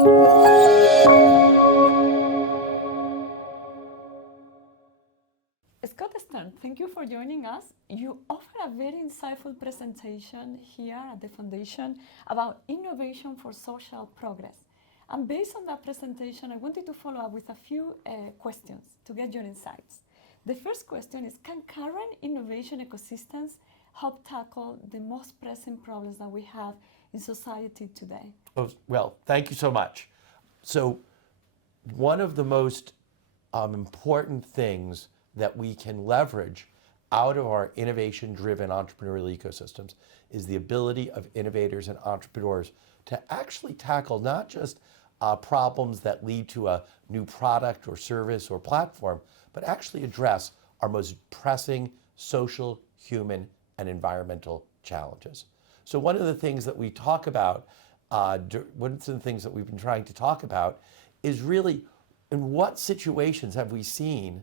Scott Stern, thank you for joining us. You offer a very insightful presentation here at the Foundation about innovation for social progress. And based on that presentation, I wanted to follow up with a few questions to get your insights. The first question is, can current innovation ecosystems help tackle the most pressing problems that we have in society today? Oh, well, thank you so much. So one of the most important things that we can leverage out of our innovation-driven entrepreneurial ecosystems is the ability of innovators and entrepreneurs to actually tackle not just problems that lead to a new product or service or platform, but actually address our most pressing social, human, and environmental challenges. So one of the things that we talk about, one of the things that we've been trying to talk about is really in what situations have we seen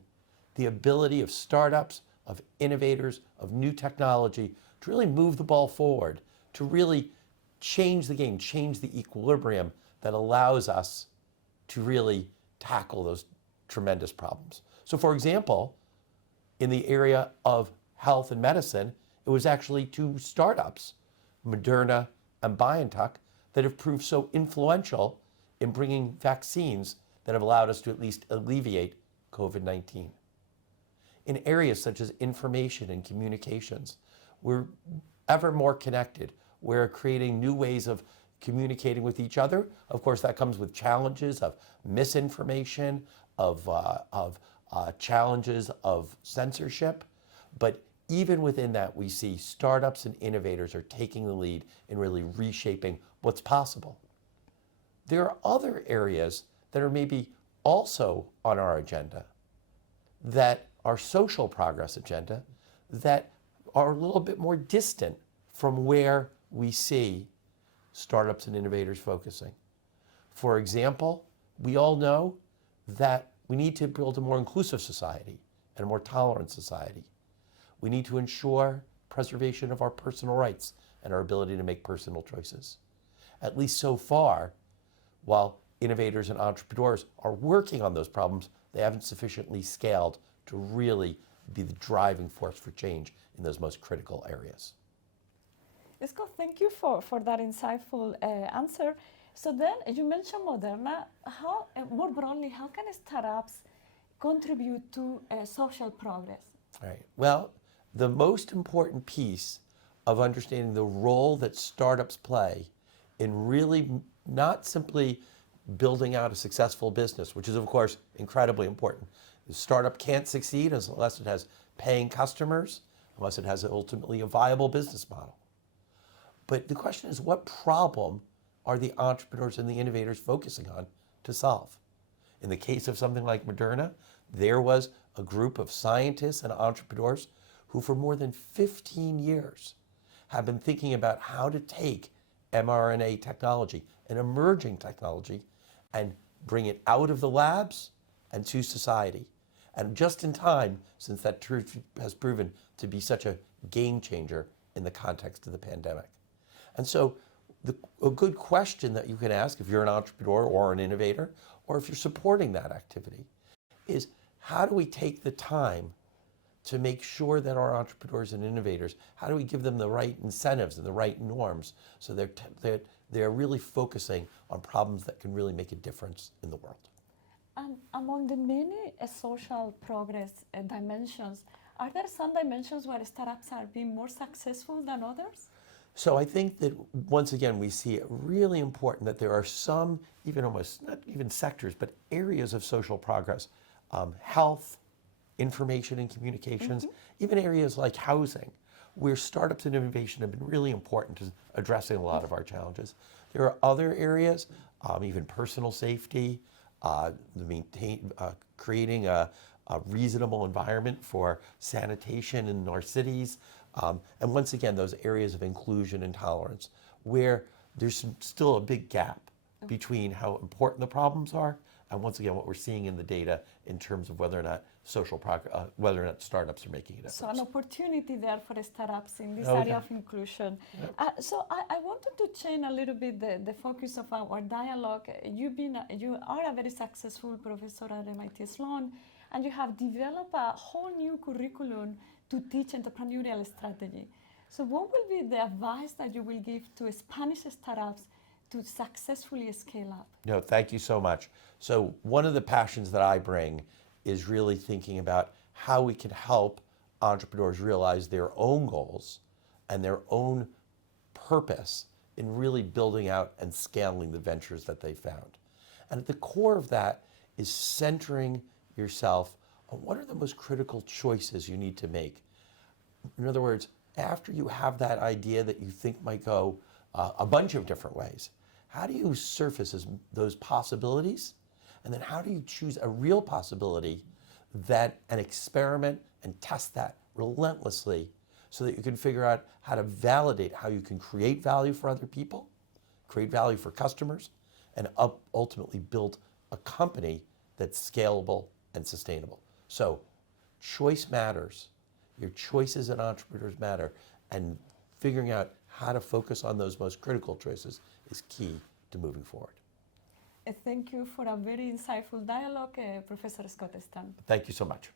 the ability of startups, of innovators, of new technology to really move the ball forward, to really change the game, change the equilibrium that allows us to really tackle those tremendous problems. So for example, in the area of health and medicine, it was actually two startups, Moderna and BioNTech, that have proved so influential in bringing vaccines that have allowed us to at least alleviate COVID-19. In areas such as information and communications, we're ever more connected. We're creating new ways of communicating with each other. Of course, that comes with challenges of misinformation, of challenges of censorship. But even within that, we see startups and innovators are taking the lead in really reshaping what's possible. There are other areas that are maybe also on our agenda, that our social progress agenda, that are a little bit more distant from where we see startups and innovators focusing. For example, we all know that we need to build a more inclusive society and a more tolerant society. We need to ensure preservation of our personal rights and our ability to make personal choices. At least so far, while innovators and entrepreneurs are working on those problems, they haven't sufficiently scaled to really be the driving force for change in those most critical areas. Scott, thank you for that insightful answer. So then, you mentioned Moderna. How, more broadly, how can startups contribute to social progress? Right. Well, the most important piece of understanding the role that startups play in really not simply building out a successful business, which is of course incredibly important. The startup can't succeed unless it has paying customers, unless it has ultimately a viable business model. But the question is, what problem are the entrepreneurs and the innovators focusing on to solve? In the case of something like Moderna, there was a group of scientists and entrepreneurs who for more than 15 years have been thinking about how to take mRNA technology, an emerging technology, and bring it out of the labs and to society. And just in time, since that truth has proven to be such a game changer in the context of the pandemic. And so a good question that you can ask if you're an entrepreneur or an innovator, or if you're supporting that activity, is how do we take the time to make sure that our entrepreneurs and innovators, how do we give them the right incentives and the right norms so they're really focusing on problems that can really make a difference in the world? And among the many social progress dimensions, are there some dimensions where startups are being more successful than others? So I think that once again, we see it really important that there are some, even almost not even sectors, but areas of social progress, health, information and communications, even areas like housing, where startups and innovation have been really important to addressing a lot of our challenges. There are other areas, even personal safety, creating a reasonable environment for sanitation in our cities. And once again, those areas of inclusion and tolerance, where there's still a big gap between how important the problems are and once again, what we're seeing in the data in terms of whether or not whether or not startups are making a difference. So an opportunity there for startups in this Okay. area of inclusion. So I wanted to change a little bit the focus of our dialogue. You are a very successful professor at MIT Sloan, and you have developed a whole new curriculum to teach entrepreneurial strategy. So what will be the advice that you will give to Spanish startups to successfully scale up? No, thank you so much. So one of the passions that I bring is really thinking about how we can help entrepreneurs realize their own goals and their own purpose in really building out and scaling the ventures that they found. And at the core of that is centering yourself on what are the most critical choices you need to make. In other words, after you have that idea that you think might go a bunch of different ways, how do you surface those possibilities? And then how do you choose a real possibility and experiment and test that relentlessly so that you can figure out how to validate how you can create value for other people, create value for customers, and ultimately build a company that's scalable and sustainable. So choice matters. Your choices as entrepreneurs matter, and figuring out how to focus on those most critical choices is key to moving forward. Thank you for a very insightful dialogue, Professor Scott Stan. Thank you so much.